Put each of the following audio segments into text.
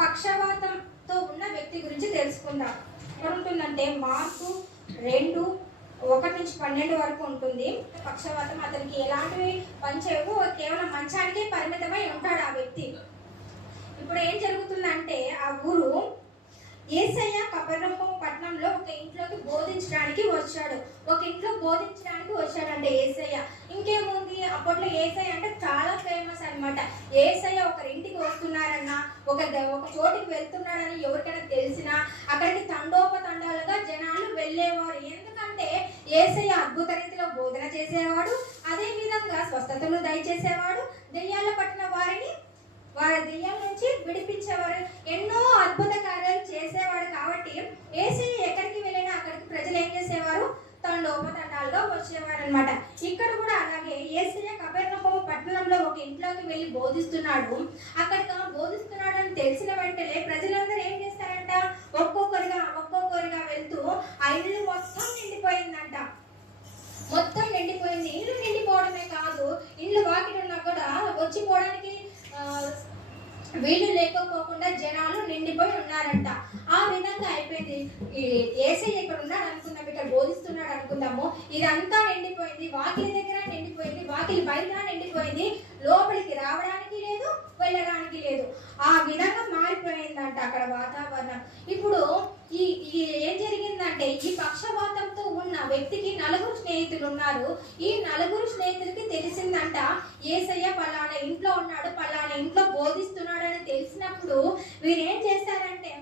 పక్షవాతంతో ఉన్న వ్యక్తి గురించి తెలుసుకుందాం. ఎక్కడ ఉంటుందంటే మార్కు 2:1-12 వరకు ఉంటుంది. పక్షవాతం అతనికి ఎలాంటివి పనిచేయవు, కేవలం మంచానికి పరిమితమై ఉంటాడు ఆ వ్యక్తి. ఇప్పుడు ఏం జరుగుతుందంటే ఆ ఊరు యేసయ్య కపెర్నహూము పట్టణంలో ఒక ఇంట్లోకి బోధించడానికి వచ్చాడంటే యేసయ్య. ఇంకేముంది, అప్పట్లో యేసయ్య అంటే చాలా ఫేమస్ అన్నమాట. యేసయ్య ఒకరింటికి వస్తున్నారన్నా, ఒక చోటికి వెళ్తున్నాడని ఎవరికైనా తెలిసినా అక్కడికి తండోపతండాలుగా జనాలు వెళ్ళేవారు. ఎందుకంటే యేసయ్య అద్భుత రీతిలో బోధన చేసేవాడు, అదే విధంగా స్వస్థతలు దయచేసేవాడు, దెయ్యాల పట్టిన వారి దెయ్యాల నుంచి విడిపించేవారు, ఎన్నో అద్భుత కార్యాలు చేసేవాడు. కాబట్టి యేసయ్య ఎక్కడికి వెళ్ళినా అక్కడికి ప్రజలు ఏం చేసేవారు, తండోపతండాలుగా వచ్చేవారు అనమాట. ఇక్కడ కూడా అలాగే యేసయ్య కపెర్నహూము పట్టణంలో ఒక ఇంట్లోకి వెళ్ళి బోధిస్తున్నాడు. అక్కడికి బోధిస్తున్నాడు అని తెలిసిన వెంటనే ప్రజలందరూ ఏం చేస్తారంట, ఒక్కొక్కరిగా వెళ్తూ ఆ ఇల్లు మొత్తం నిండిపోయిందంట. ఇల్లు నిండిపోవడమే కాదు, ఇల్లు వాకిలి ఉన్నా కూడా వచ్చిపోవడానికి వీళ్ళు లేకపోకుండా జనాలు నిండిపోయి ఉన్నారంట. ఆ విధంగా అయిపోయింది. యేసయ్య ఇక్కడ ఉన్నాడు అనుకుందాం, ఇక్కడ బోధిస్తున్నాడు అనుకుందాము, ఇదంతా నిండిపోయింది. వాకిలి దగ్గర నిండిపోయింది, వాకిలి బయట నిండిపోయింది, లోపలికి రావడానికి లేదు, వెళ్ళడానికి లేదు. ఆ విధంగా మారిపోయిందంట అక్కడ వాతావరణం. ఇప్పుడు ఏం జరిగిందంటే, ఈ పక్షవాతంతో ఉన్న వ్యక్తికి 4 స్నేహితులు ఉన్నారు. ఈ 4 స్నేహితులకి తెలిసిందంట యేసయ్య పలానా ఇంట్లో ఉన్నాడు, పలానా ఇంట్లో బోధిస్తున్నాడు అని తెలిసినప్పుడు వీరేం చేస్తారంటే,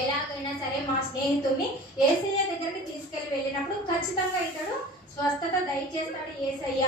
ఎలాగైనా సరే మా స్నేహితుడిని యేసయ్య దగ్గరికి తీసుకెళ్లి వెళ్ళినప్పుడు ఖచ్చితంగా ఇతడు స్వస్థత దయచేస్తాడు యేసయ్య,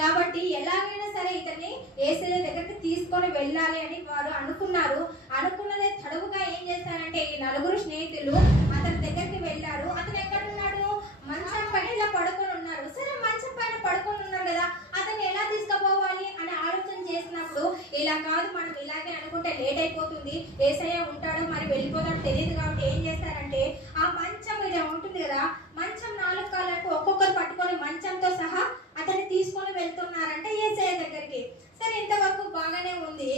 కాబట్టి ఎలాగైనా సరే ఇతన్ని యేసయ్య దగ్గరికి తీసుకొని వెళ్ళాలి అని వారు అనుకున్నారు. అనుకున్నదే తడవుగా ఏం చేస్తారంటే, ఈ 4 స్నేహితులు అతని దగ్గరికి వెళ్ళారు. అతను ఎక్కడున్నాడు, మంచం పైన ఇలా పడుకొని ఉన్నారు. సరే, మంచం పైన పడుకొని ఉన్నారు కదా, అతన్ని ఎలా తీసుకుపోవాలి అని ఆలోచన చేసినప్పుడు, ఇలా కాదు, మనం ఇలాగే అనుకుంటే లేట్ అయిపోతుంది, యేసయ్య ఉంటాడు మరి వెళ్ళిపోతాడు తెలియదు, కాబట్టి ఏం చేస్తారంటే ఆ మంచం ఇలా ఉంటుంది కదా, మంచం 4 కాళ్ళకు ఒక్కొక్కరు పట్టుకొని మంచంతో సహా అతన్ని తీసుకొని వెళ్తున్నారంటే యేసయ్య దగ్గరికి. సరే, ఇంతవరకు బాగానే ఉంది.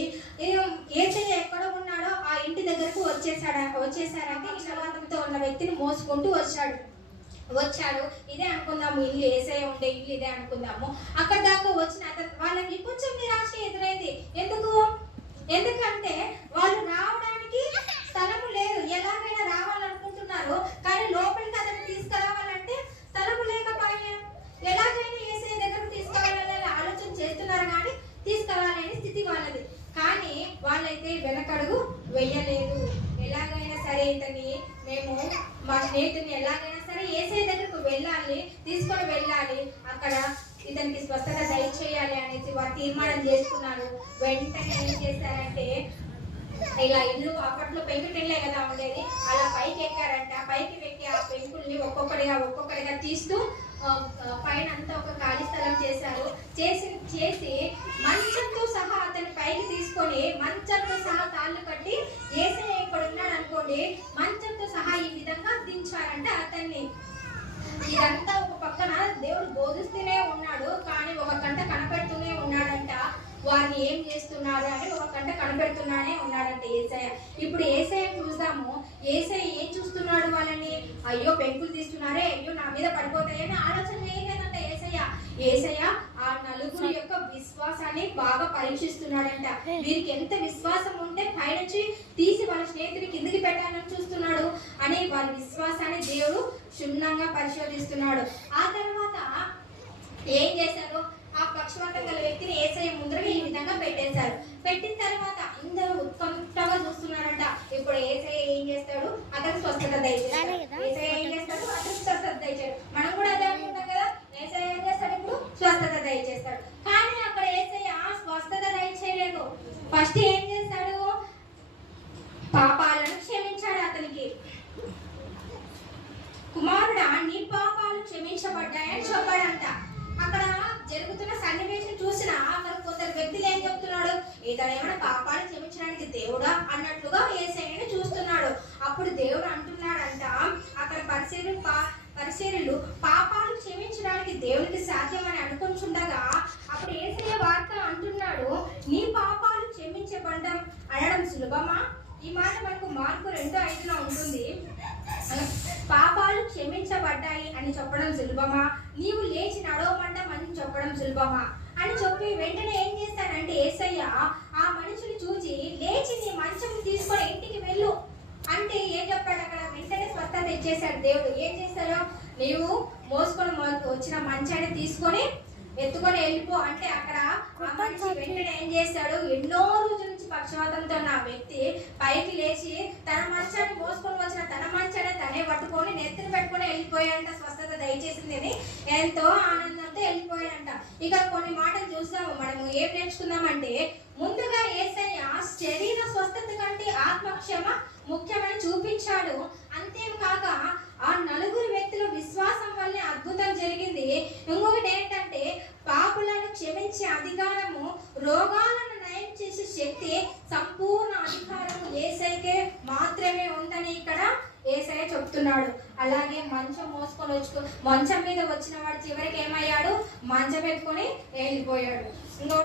యేసయ్య ఎక్కడ ఉన్నాడో ఆ ఇంటి దగ్గరకు వచ్చేసారంటే పక్షవాతంతో ఉన్న వ్యక్తిని మోసుకుంటూ వచ్చాడు. ఇదే అనుకుందాము, ఇల్లు యేసయ్య ఉండే ఇల్లు ఇదే అనుకుందాము. అక్కడ దాకా వచ్చిన వాళ్ళకి కొంచెం నిరాశ ఎదురైంది. ఎందుకంటే వాళ్ళు రావడానికి స్థలము లేదు. ఎలాగైనా రావాలనుకుంటున్నారు, కానీ లోపలికి అతను తీసుకురావాలంటే స్థలము లేకపోయా. ఎలాగైనా యేసయ్య దగ్గరకు తీసుకురావాలని ఆలోచన చేస్తున్నారు, కానీ తీసుకురావాలని స్థితి వాళ్ళది. కానీ వాళ్ళైతే వెనకడుగు వెయ్యలేదు. ఎలాగైనా సరే ఇతన్ని మా స్నేహితుని ఎలాగైనా సరే యేసయ్య దగ్గరకు తీసుకొని వెళ్ళాలి, అక్కడ ఇతనికి స్వస్థత దయచేయాలి అనేసి వారు తీర్మానం చేసుకున్నారు. వెంటనే ఏం చేశారంటే, ఇలా ఇల్లు అప్పట్లో పెంకుటిల్లే కదా ఉండేది, అలా పైకి ఎక్కారంట. పైకి ఎక్కి ఆ పెంకుల్ని ఒక్కొక్కడిగా తీస్తూ పైన అంతా ఒక ఖాళీ స్థలం చేసి మంచంతో సహా అతన్ని పైకి తీసుకొని మంచంతో సహా తాళ్ళు కట్టి యేసయ్య ఇక్కడ ఉన్నాడు అనుకోండి, మంచంతో సహా ఈ విధంగా దించారంట అతన్ని. ఇదంతా ఒక పక్కన దేవుడు బోధిస్తూనే ఉన్నాడు, కానీ ఒక కంట కనపెడుతూనే ఉన్నాడంట. వారిని ఏం చేస్తున్నారు అని ఒక కంట కనపెడుతున్నానే ఉన్నాడంట యేసయ్య. ఇప్పుడు యేసయ్య చూద్దాము, యేసయ్య ఏం చూస్తున్నాడు వాళ్ళని, అయ్యో పెంకులు తీస్తున్నారే, అయ్యో నా మీద పడిపోతాయని ఆలోచన చేయలేదంట యేసయ్య ఆ 4 యొక్క విశ్వాసాన్ని బాగా పరీక్షిస్తున్నాడంట. వీరికి ఎంత విశ్వాసం ఉంటే పైనుంచి తీసి వాళ్ళ స్నేహితుడి కిందికి పెట్టాలని చూస్తున్నాడు అని వారి విశ్వాసాన్ని దేవుడు క్షుణ్ణంగా పరిశోధిస్తున్నాడు. ఆ తర్వాత ఏం చేశారు, ఆ పక్షవాతం గల వ్యక్తిని యేసయ్య ముందర ఈ విధంగా పెట్టేశారు. పెట్టిన తర్వాత అందరూ ఉత్కంఠగా చూస్తున్నారంట. ఇప్పుడు యేసయ్య ఏం చేస్తాడు, అతనికి స్వస్థత దయచేస్తాడు. యేసయ్య ఏం చేస్తాడు, అతనికి స్వస్థత దయచేస్తాడు. మనం కూడా అదే అనుకుంటాం కదా, యేసయ్య ఏం చేస్తాడు, ఇప్పుడు స్వస్థత దయచేస్తాడు. కానీ అక్కడ యేసయ్య స్వస్థత దయచేయలేదు. ఫస్ట్ ఏం చేస్తాడు, పాపాలను క్షమించాడు అతనికి. కుమారుడా, నీ పాపాలు క్షమించబడ్డాయని చెప్పాడంట. అక్కడ జరుగుతున్న సన్నివేశం చూసిన మరి కొందరు వ్యక్తులు ఏం చెప్తున్నాడు, ఇతను ఏమైనా పాపాలు క్షమించడానికి దేవుడా అన్నట్లుగా యేసయ్యని చూస్తున్నాడు. అప్పుడు దేవుడు అంటున్నాడంట, అక్కడ పరిసయ్యులు పాపాలు క్షమించడానికి దేవునికి సాధ్యమని అనుకుంటుండగా అప్పుడు యేసయ్య వార్త అంటున్నాడు, నీ పాపాలు క్షమించబడ్డం అనడం సులభమా, ఈ మాట మనకు మార్కు 2:5లో ఉంటుంది. పాపాలు క్షమించబడ్డాయి అని చెప్పడం సులభమా, నీవు లేచి నడవమండం అని చెప్పడం సులభమా అని చెప్పి వెంటనే ఏం చేస్తాడంటే యేసయ్య ఆ మనిషిని చూసి లేచి నీ మంచం తీసుకొని ఇంటికి వెళ్ళు అంటే ఏం చెప్పాడు అక్కడ? వెంటనే స్వస్థత ఇచ్చేశాడు దేవుడు. ఏం చేశాడు? నీవు మోసుకొని వచ్చిన మంచాన్ని తీసుకొని ఎత్తుకొని వెళ్ళిపో అంటే అక్కడ ఆ మనిషి వెంటనే ఏం చేశాడు? ఎన్నో రోజుల నుంచి పక్షవాతంతో ఉన్న వ్యక్తి పైకి లేచి తన మంచాన్ని మోసుకొని వచ్చిన తన మంచాన్ని తనే పట్టుకొని నెత్తిని పెట్టుకొని వెళ్ళిపోయాడంట. స్వస్థత దయచేసింది ఎంతో ఆనందంతో వెళ్ళిపోయాడంట. ఇక కొన్ని మాటలు చూస్తాము మనము. ఏం నేర్చుకుందామంటే ముందుగా యేసయ్య శరీర స్వస్థత కంటే ఆత్మక్షమ ముఖ్యమని చూపించాడు. అంతేకాక ఆ నలుగురు వ్యక్తుల విశ్వాసం వల్లే అద్భుతం జరిగింది. ఇంకొకటి ఏంటంటే పాపులను క్షమించే అధికారము, రోగాలను నయం చేసే శక్తి, సంపూర్ణ అధికారము యేసయ్యకే మాత్రమే ఉందని ఇక్కడ యేసయ్య చెప్తున్నాడు. అలాగే మంచం మంచం మీద వచ్చిన వాడు చివరికి ఏమయ్యాడు? మంచం ఎత్తుకొని వెళ్ళిపోయాడు.